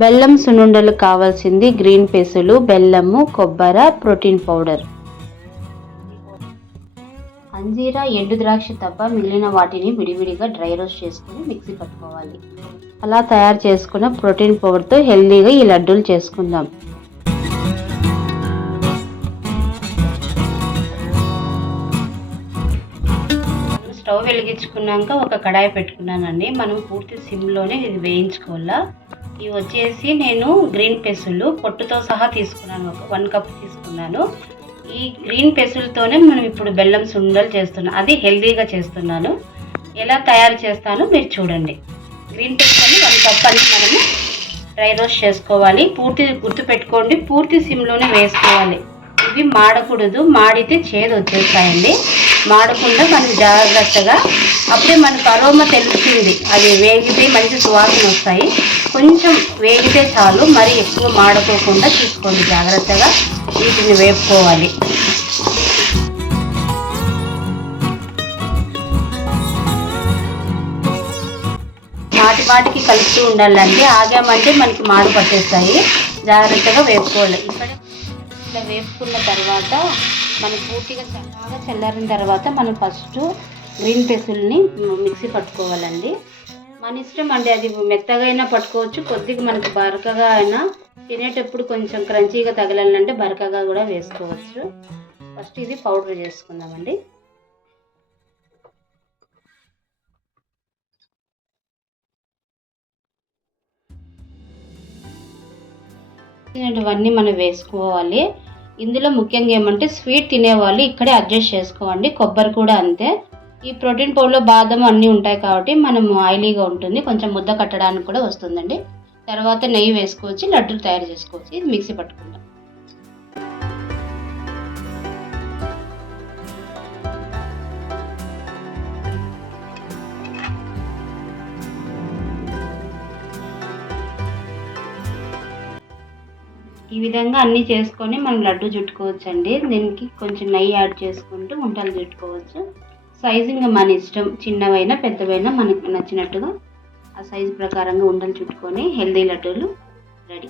బెల్లం సున్నుండలు కావాల్సింది గ్రీన్ పెసులు, బెల్లము, కొబ్బరి, ప్రోటీన్ పౌడర్. అంజీరా, ఎండు ద్రాక్ష తప్ప మిగిలిన వాటిని విడివిడిగా డ్రై రోస్ట్ చేసుకుని మిక్సీ పట్టుకోవాలి. అలా తయారు చేసుకున్న ప్రోటీన్ పౌడర్తో హెల్దీగా ఈ లడ్డూలు చేసుకుందాం. స్టవ్ వెలిగించుకున్నాక ఒక కడాయి పెట్టుకున్నానండి. మనం పూర్తి సిమ్లోనే ఇది వేయించుకోవాలా. ఇవి వచ్చేసి నేను గ్రీన్ పెసులు పొట్టుతో సహా తీసుకున్నాను, ఒక 1 కప్ తీసుకున్నాను. ఈ గ్రీన్ పెసులతోనే మనం ఇప్పుడు బెల్లం సుండలు చేస్తున్నాం. అది హెల్దీగా చేస్తున్నాను. ఎలా తయారు చేస్తానో మీరు చూడండి. గ్రీన్ పెసులని 1 కప్ అని మనము డ్రై రోస్ట్ చేసుకోవాలి. పూర్తి గుర్తుపెట్టుకోండి, పూర్తి సిమ్లోనే వేసుకోవాలి. ఇవి మాడకూడదు, మాడితే చేదు వచ్చేస్తాయండి. మాడకుండా మనకి జాగ్రత్తగా, అప్పుడే మనకు అరోమా తెలుస్తుంది. అది వేగితే మంచి సువాసన వస్తాయి. కొంచెం వేగితే చాలు, మరి ఎక్కువ మాడకోకుండా చూసుకోండి. జాగ్రత్తగా వీటిని వేపుకోవాలి. మాటికి కలుపుతూ ఉండాలండి. ఆగామంటే మనకి మాడు పట్టేస్తాయి. జాగ్రత్తగా వేపుకోవాలి. ఇక్కడ ఇలా వేపుకున్న తర్వాత మనం పూర్తిగా చల్లారిన తర్వాత మనం ఫస్ట్ గ్రీన్ పెసుల్ని మిక్సీ పట్టుకోవాలండి. మన ఇష్టం అండి, అది మెత్తగా అయినా పట్టుకోవచ్చు, కొద్దిగా మనకు బరకగా అయినా, తినేటప్పుడు కొంచెం క్రంచీగా తగలాలంటే బరకగా కూడా వేసుకోవచ్చు. ఫస్ట్ ఇది పౌడర్ చేసుకుందామండి. ఇవన్నీ మనం వేసుకోవాలి. ఇందులో ముఖ్యంగా ఏమంటే స్వీట్ తినేవాళ్ళు ఇక్కడే అడ్జస్ట్ చేసుకోండి. కొబ్బరి కూడా అంతే. ఈ ప్రోటీన్ పౌడర్లో బాదం అన్నీ ఉంటాయి కాబట్టి మనం ఆయిలీగా ఉంటుంది, కొంచెం ముద్ద కట్టడానికి కూడా వస్తుందండి. తర్వాత నెయ్యి వేసుకోవచ్చు, లడ్డూలు తయారు చేసుకోవచ్చు. ఇది మిక్సీ పట్టుకుందాం. ఈ విధంగా అన్నీ చేసుకొని మనం లడ్డు చుట్టుకోవచ్చండి. దీనికి కొంచెం నెయ్యి యాడ్ చేసుకుంటూ ఉంటలు చుట్టుకోవచ్చు. సైజింగ్ మన ఇష్టం, చిన్నవైనా పెద్దవైనా మనకు నచ్చినట్టుగా ఆ సైజు ప్రకారంగా ఉండలు చుట్టుకొని హెల్దీ లడ్డూలు రెడీ.